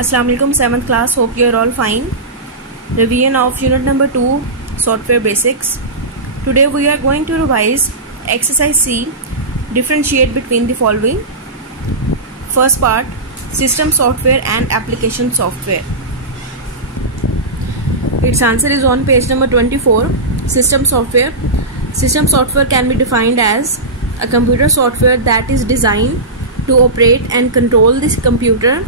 Assalamu alaikum, 7th class. Hope you are all fine. Revision of unit number 2, software basics. Today we are going to revise exercise C. Differentiate between the following. First part, system software and application software. Its answer is on page number 24. System software. System software can be defined as a computer software that is designed to operate and control this computer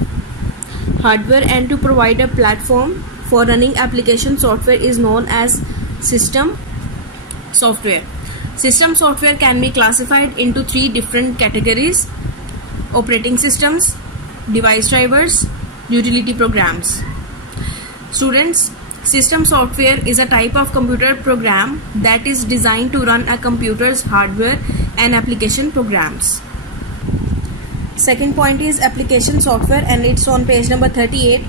hardware and to provide a platform for running application software is known as system software. System software can be classified into three different categories: operating systems, device drivers, utility programs. Students, system software is a type of computer program that is designed to run a computer's hardware and application programs. Second point is application software, and it's on page number 38.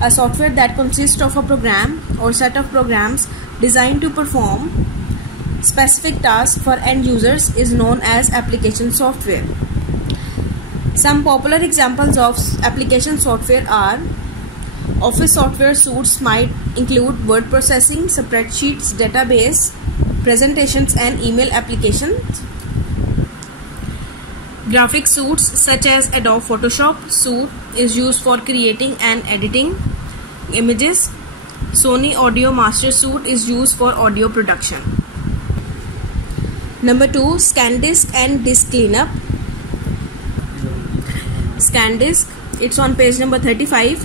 A software that consists of a program or set of programs designed to perform specific tasks for end users is known as application software. Some popular examples of application software are: office software suites might include word processing, spreadsheets, database, presentations, and email applications. Graphic suites such as Adobe Photoshop suite is used for creating and editing images. Sony Audio Master suite is used for audio production. Number 2, ScanDisk and disk cleanup. ScanDisk, it's on page number 35.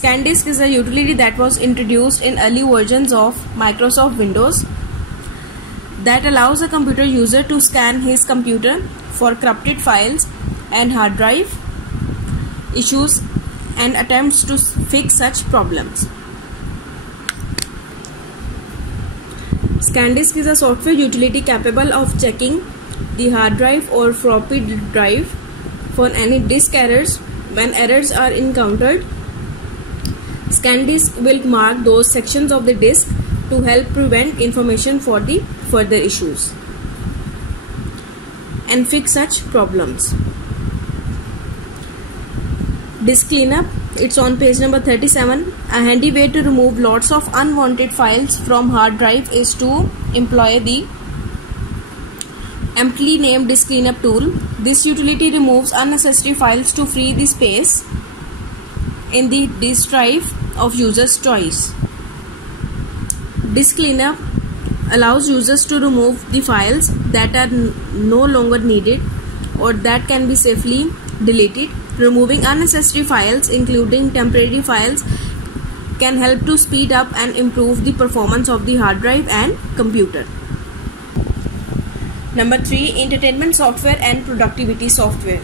ScanDisk is a utility that was introduced in early versions of Microsoft Windows that allows a computer user to scan his computer for corrupted files and hard drive issues and attempts to fix such problems. ScanDisk is a software utility capable of checking the hard drive or floppy drive for any disk errors. When errors are encountered, ScanDisk will mark those sections of the disk to help prevent information for the further issues and fix such problems. Disk cleanup, it's on page number 37. A handy way to remove lots of unwanted files from hard drive is to employ the emptily named disk cleanup tool. This utility removes unnecessary files to free the space in the disk drive of user's choice. Disk cleanup allows users to remove the files that are no longer needed or that can be safely deleted. Removing unnecessary files, including temporary files, can help to speed up and improve the performance of the hard drive and computer. Number 3, entertainment software and productivity software.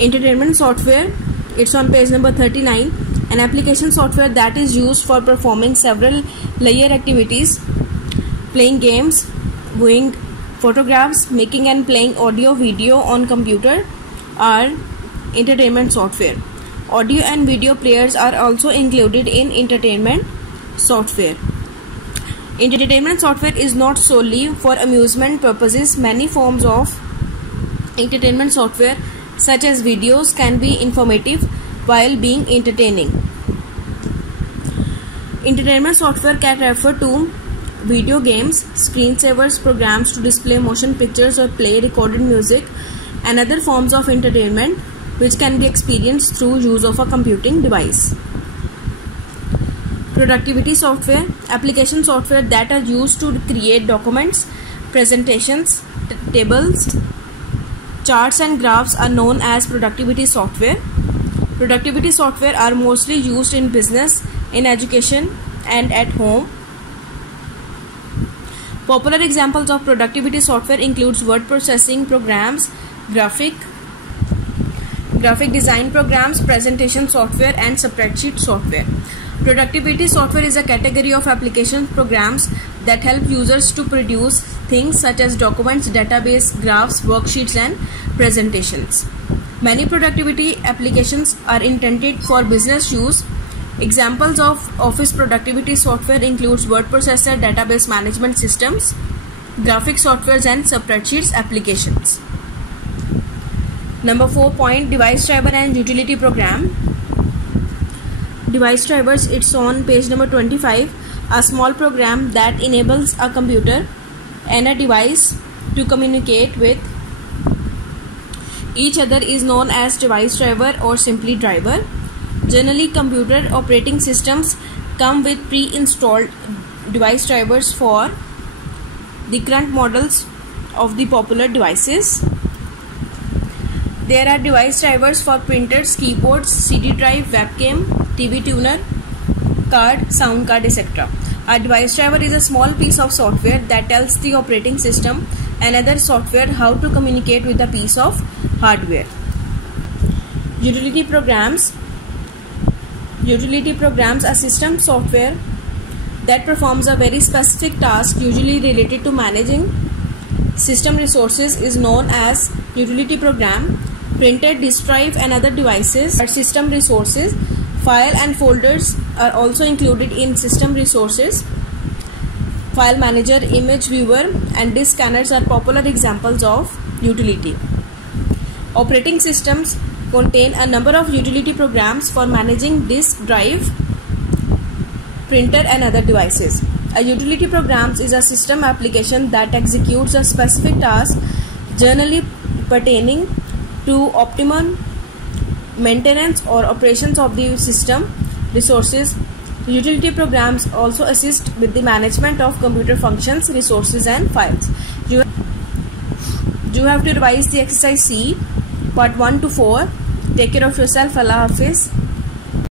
Entertainment software, it's on page number 39. An application software that is used for performing several layer activities: playing games, viewing photographs, making and playing audio video on computer are entertainment software. Audio and video players are also included in entertainment software. Entertainment software is not solely for amusement purposes. Many forms of entertainment software, such as videos, can be informative while being entertaining. Entertainment software can refer to video games, screensavers, programs to display motion pictures or play recorded music, and other forms of entertainment which can be experienced through use of a computing device. Productivity software, application software that are used to create documents, presentations, tables, charts and graphs are known as productivity software. Productivity software are mostly used in business, in education, and at home. Popular examples of productivity software includes word processing programs, graphic design programs, presentation software, and spreadsheet software. Productivity software is a category of application programs that help users to produce things such as documents, database, graphs, worksheets, and presentations. Many productivity applications are intended for business use. Examples of office productivity software includes word processor, database management systems, graphic softwares, and spreadsheets applications. Number 4 point, device driver and utility program. Device drivers, it's on page number 25. A small program that enables a computer and a device to communicate with each other is known as device driver or simply driver. Generally, computer operating systems come with pre-installed device drivers for the current models of the popular devices. There are device drivers for printers, keyboards, CD drive, webcam, TV tuner, card, sound card, etc. A device driver is a small piece of software that tells the operating system and other software how to communicate with a piece of hardware. Utility programs. Utility programs are system software that performs a very specific task usually related to managing system resources is known as utility program. Printer, disk drive and other devices are system resources. File and folders are also included in system resources. File manager, image viewer and disk scanners are popular examples of utility. Operating systems contain a number of utility programs for managing disk drive, printer and other devices. A utility program is a system application that executes a specific task generally pertaining to optimum maintenance or operations of the system resources. Utility programs also assist with the management of computer functions, resources and files. You have to revise the exercise C, part 1 to 4. Take care of yourself. Allah Hafiz.